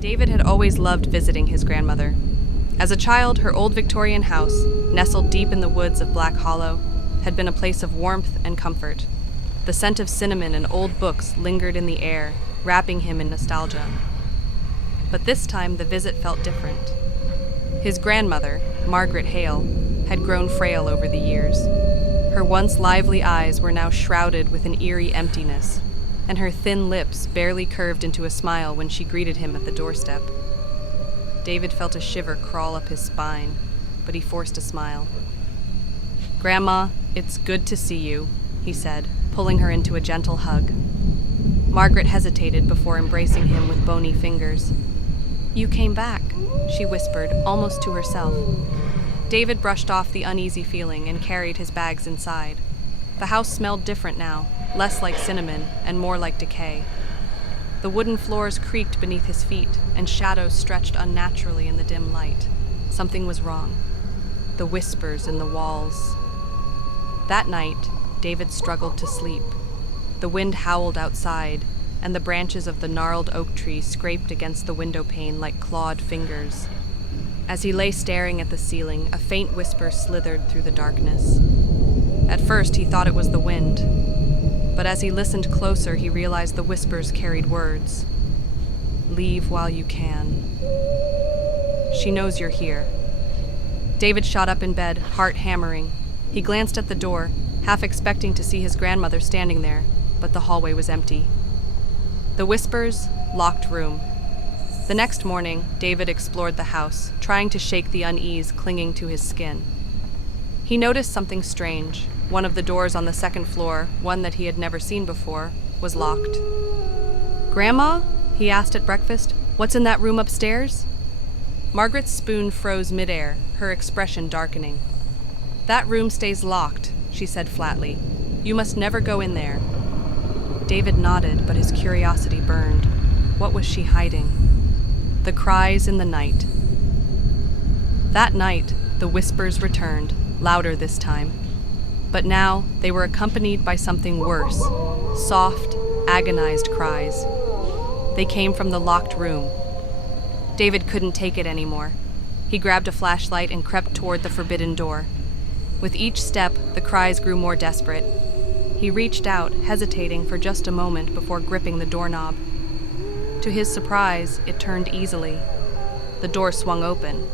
David had always loved visiting his grandmother. As a child, her old Victorian house, nestled deep in the woods of Black Hollow, had been a place of warmth and comfort. The scent of cinnamon and old books lingered in the air, wrapping him in nostalgia. But this time the visit felt different. His grandmother, Margaret Hale, had grown frail over the years. Her once lively eyes were now shrouded with an eerie emptiness, and her thin lips barely curved into a smile when she greeted him at the doorstep. David felt a shiver crawl up his spine, but he forced a smile. "Grandma, it's good to see you," he said, pulling her into a gentle hug. Margaret hesitated before embracing him with bony fingers. "You came back," she whispered, almost to herself. David brushed off the uneasy feeling and carried his bags inside. The house smelled different now, less like cinnamon and more like decay. The wooden floors creaked beneath his feet, and shadows stretched unnaturally in the dim light. Something was wrong. The whispers in the walls. That night, David struggled to sleep. The wind howled outside, and the branches of the gnarled oak tree scraped against the window pane like clawed fingers. As he lay staring at the ceiling, a faint whisper slithered through the darkness. At first, he thought it was the wind, but as he listened closer, he realized the whispers carried words. "Leave while you can. She knows you're here." David shot up in bed, heart hammering. He glanced at the door, half expecting to see his grandmother standing there, but the hallway was empty. The whispers, locked room. The next morning, David explored the house, trying to shake the unease clinging to his skin. He noticed something strange. One of the doors on the second floor, one that he had never seen before, was locked. "Grandma?" he asked at breakfast. "What's in that room upstairs?" Margaret's spoon froze midair, her expression darkening. "That room stays locked," she said flatly. "You must never go in there." David nodded, but his curiosity burned. What was she hiding? The cries in the night. That night, the whispers returned, louder this time. But now, they were accompanied by something worse, soft, agonized cries. They came from the locked room. David couldn't take it anymore. He grabbed a flashlight and crept toward the forbidden door. With each step, the cries grew more desperate. He reached out, hesitating for just a moment before gripping the doorknob. To his surprise, it turned easily. The door swung open.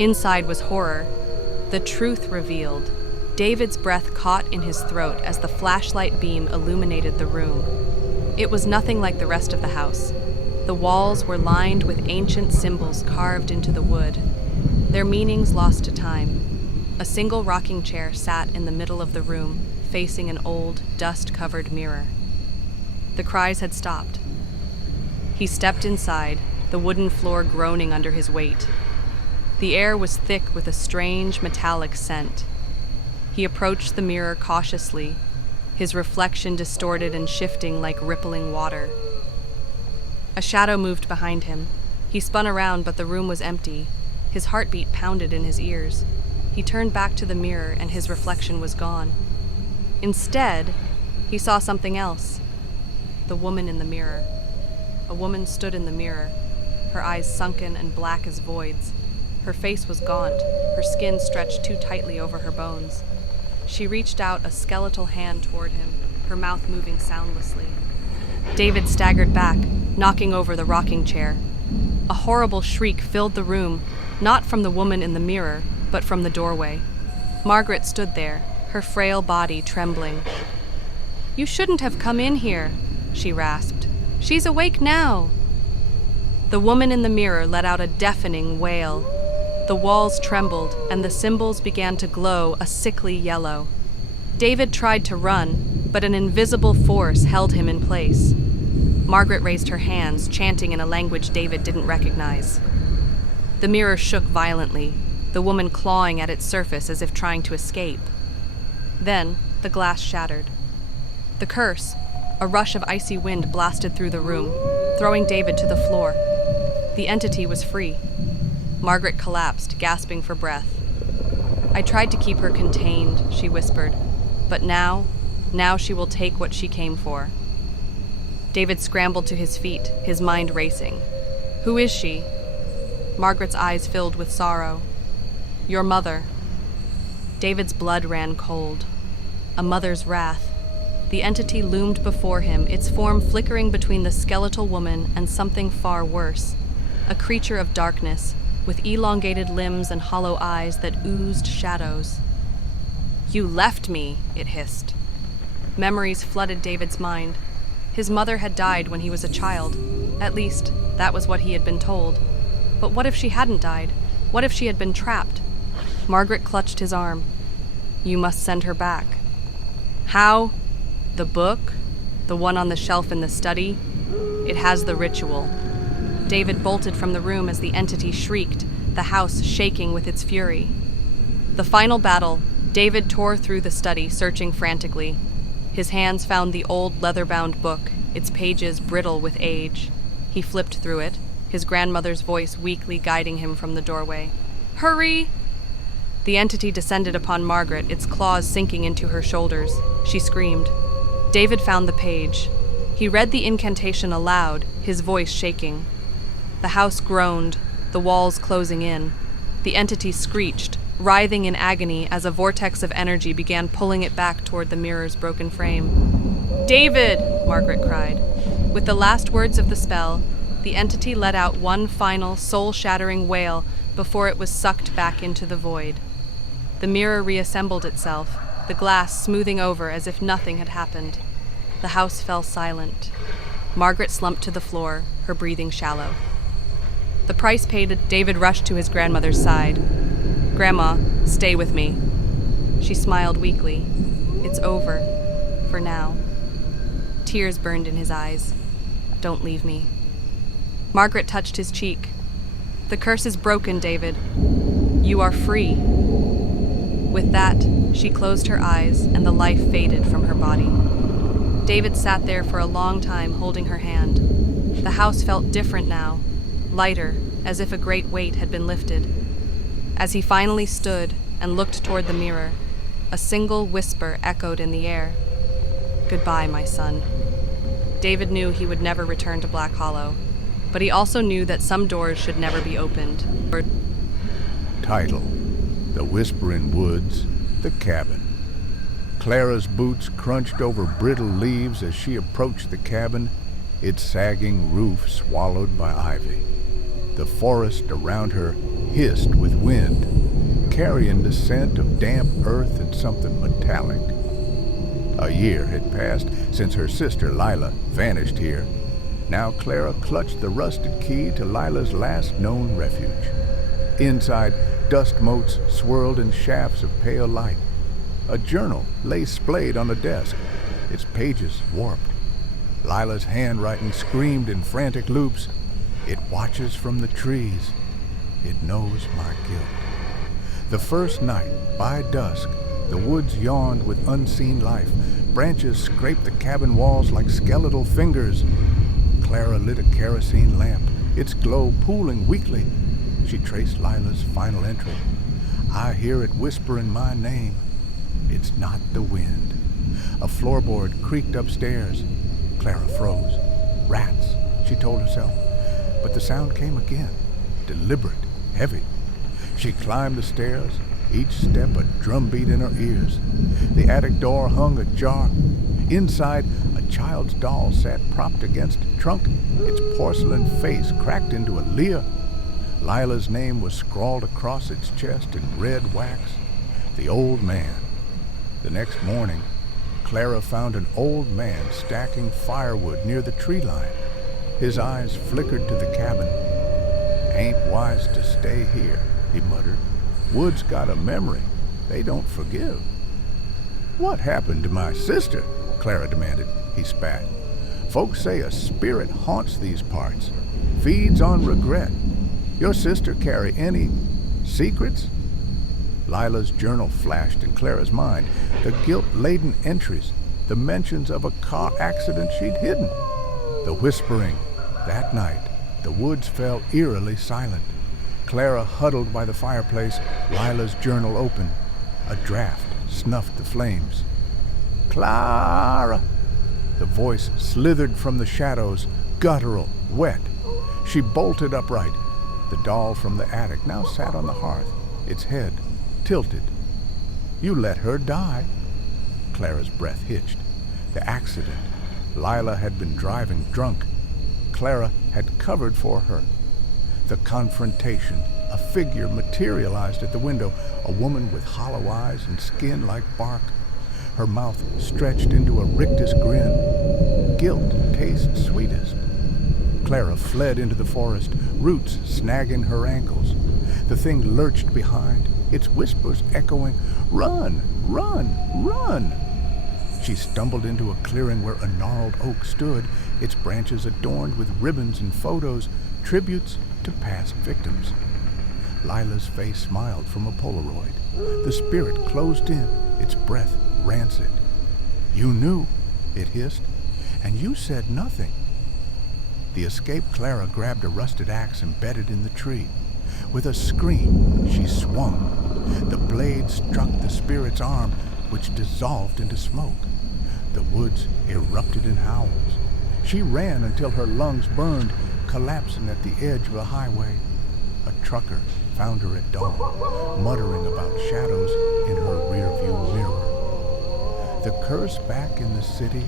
Inside was horror. The truth revealed. David's breath caught in his throat as the flashlight beam illuminated the room. It was nothing like the rest of the house. The walls were lined with ancient symbols carved into the wood, their meanings lost to time. A single rocking chair sat in the middle of the room, facing an old, dust-covered mirror. The cries had stopped. He stepped inside, the wooden floor groaning under his weight. The air was thick with a strange, metallic scent. He approached the mirror cautiously, his reflection distorted and shifting like rippling water. A shadow moved behind him. He spun around, but the room was empty. His heartbeat pounded in his ears. He turned back to the mirror, and his reflection was gone. Instead, he saw something else. The woman in the mirror. A woman stood in the mirror, her eyes sunken and black as voids. Her face was gaunt, her skin stretched too tightly over her bones. She reached out a skeletal hand toward him, her mouth moving soundlessly. David staggered back, knocking over the rocking chair. A horrible shriek filled the room, not from the woman in the mirror, but from the doorway. Margaret stood there, her frail body trembling. "You shouldn't have come in here," she rasped. "She's awake now." The woman in the mirror let out a deafening wail. The walls trembled, and the symbols began to glow a sickly yellow. David tried to run, but an invisible force held him in place. Margaret raised her hands, chanting in a language David didn't recognize. The mirror shook violently, the woman clawing at its surface as if trying to escape. Then, the glass shattered. The curse, a rush of icy wind blasted through the room, throwing David to the floor. The entity was free. Margaret collapsed, gasping for breath. "I tried to keep her contained," she whispered, "but now she will take what she came for." David scrambled to his feet, his mind racing. Who is she? Margaret's eyes filled with sorrow. Your mother. David's blood ran cold. A mother's wrath. The entity loomed before him, its form flickering between the skeletal woman and something far worse. A creature of darkness, with elongated limbs and hollow eyes that oozed shadows. You left me, it hissed. Memories flooded David's mind. His mother had died when he was a child. At least, that was what he had been told. But what if she hadn't died? What if she had been trapped? Margaret clutched his arm. You must send her back. How? The book? The one on the shelf in the study? It has the ritual. David bolted from the room as the entity shrieked, the house shaking with its fury. The final battle, David tore through the study, searching frantically. His hands found the old leather-bound book, its pages brittle with age. He flipped through it, his grandmother's voice weakly guiding him from the doorway. Hurry! The entity descended upon Margaret, its claws sinking into her shoulders. She screamed. David found the page. He read the incantation aloud, his voice shaking. The house groaned, the walls closing in. The entity screeched, writhing in agony as a vortex of energy began pulling it back toward the mirror's broken frame. David! Margaret cried. With the last words of the spell, the entity let out one final, soul-shattering wail before it was sucked back into the void. The mirror reassembled itself, the glass smoothing over as if nothing had happened. The house fell silent. Margaret slumped to the floor, her breathing shallow. The price paid, David rushed to his grandmother's side. Grandma, stay with me. She smiled weakly. It's over. For now. Tears burned in his eyes. Don't leave me. Margaret touched his cheek. The curse is broken, David. You are free. With that, she closed her eyes and the life faded from her body. David sat there for a long time holding her hand. The house felt different now, lighter, as if a great weight had been lifted. As he finally stood and looked toward the mirror, a single whisper echoed in the air. Goodbye, my son. David knew he would never return to Black Hollow, but he also knew that some doors should never be opened. Title: The Whispering Woods, The Cabin. Clara's boots crunched over brittle leaves as she approached the cabin, its sagging roof swallowed by ivy. The forest around her hissed with wind, carrying the scent of damp earth and something metallic. A year had passed since her sister Lila vanished here. Now Clara clutched the rusted key to Lila's last known refuge. Inside, dust motes swirled in shafts of pale light. A journal lay splayed on the desk, its pages warped. Lila's handwriting screamed in frantic loops. It watches from the trees. It knows my guilt. The first night, by dusk, the woods yawned with unseen life. Branches scraped the cabin walls like skeletal fingers. Clara lit a kerosene lamp, its glow pooling weakly. She traced Lila's final entry. I hear it whispering my name. It's not the wind. A floorboard creaked upstairs. Clara froze. Rats, she told herself. But the sound came again, deliberate, heavy. She climbed the stairs, each step a drumbeat in her ears. The attic door hung ajar. Inside, a child's doll sat propped against a trunk, its porcelain face cracked into a leer. Lila's name was scrawled across its chest in red wax. The Old Man. The next morning, Clara found an old man stacking firewood near the tree line. His eyes flickered to the cabin. Ain't wise to stay here, he muttered. Wood's got a memory. They don't forgive. What happened to my sister? Clara demanded. He spat. Folks say a spirit haunts these parts, feeds on regret. Your sister carry any secrets? Lila's journal flashed in Clara's mind, the guilt-laden entries, the mentions of a car accident she'd hidden. The whispering. That night, the woods fell eerily silent. Clara huddled by the fireplace, Lila's journal open. A draft snuffed the flames. Clara! The voice slithered from the shadows, guttural, wet. She bolted upright. The doll from the attic now sat on the hearth, its head tilted. You let her die. Clara's breath hitched. The accident. Lila had been driving drunk. Clara had covered for her. The confrontation. A figure materialized at the window, a woman with hollow eyes and skin like bark. Her mouth stretched into a rictus grin. Guilt tastes sweetest. Clara fled into the forest, roots snagging her ankles. The thing lurched behind, its whispers echoing, "Run, run, run!" She stumbled into a clearing where a gnarled oak stood, its branches adorned with ribbons and photos, tributes to past victims. Lila's face smiled from a Polaroid. The spirit closed in, its breath rancid. "You knew," it hissed, "and you said nothing." The escaped Clara grabbed a rusted axe embedded in the tree. With a scream, she swung. The blade struck the spirit's arm, which dissolved into smoke. The woods erupted in howls. She ran until her lungs burned, collapsing at the edge of a highway. A trucker found her at dawn, muttering about shadows in her rearview mirror. The curse back in the city,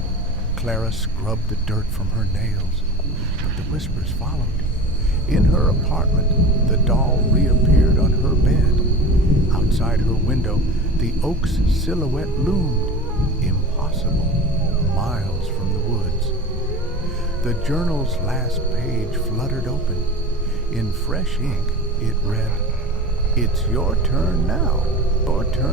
Clara scrubbed the dirt from her nails, but the whispers followed. In her apartment, the doll reappeared on her bed. Outside her window, the oak's silhouette loomed, impossible, miles from the woods. The journal's last page fluttered open. In fresh ink, it read, "It's your turn now. Your turn."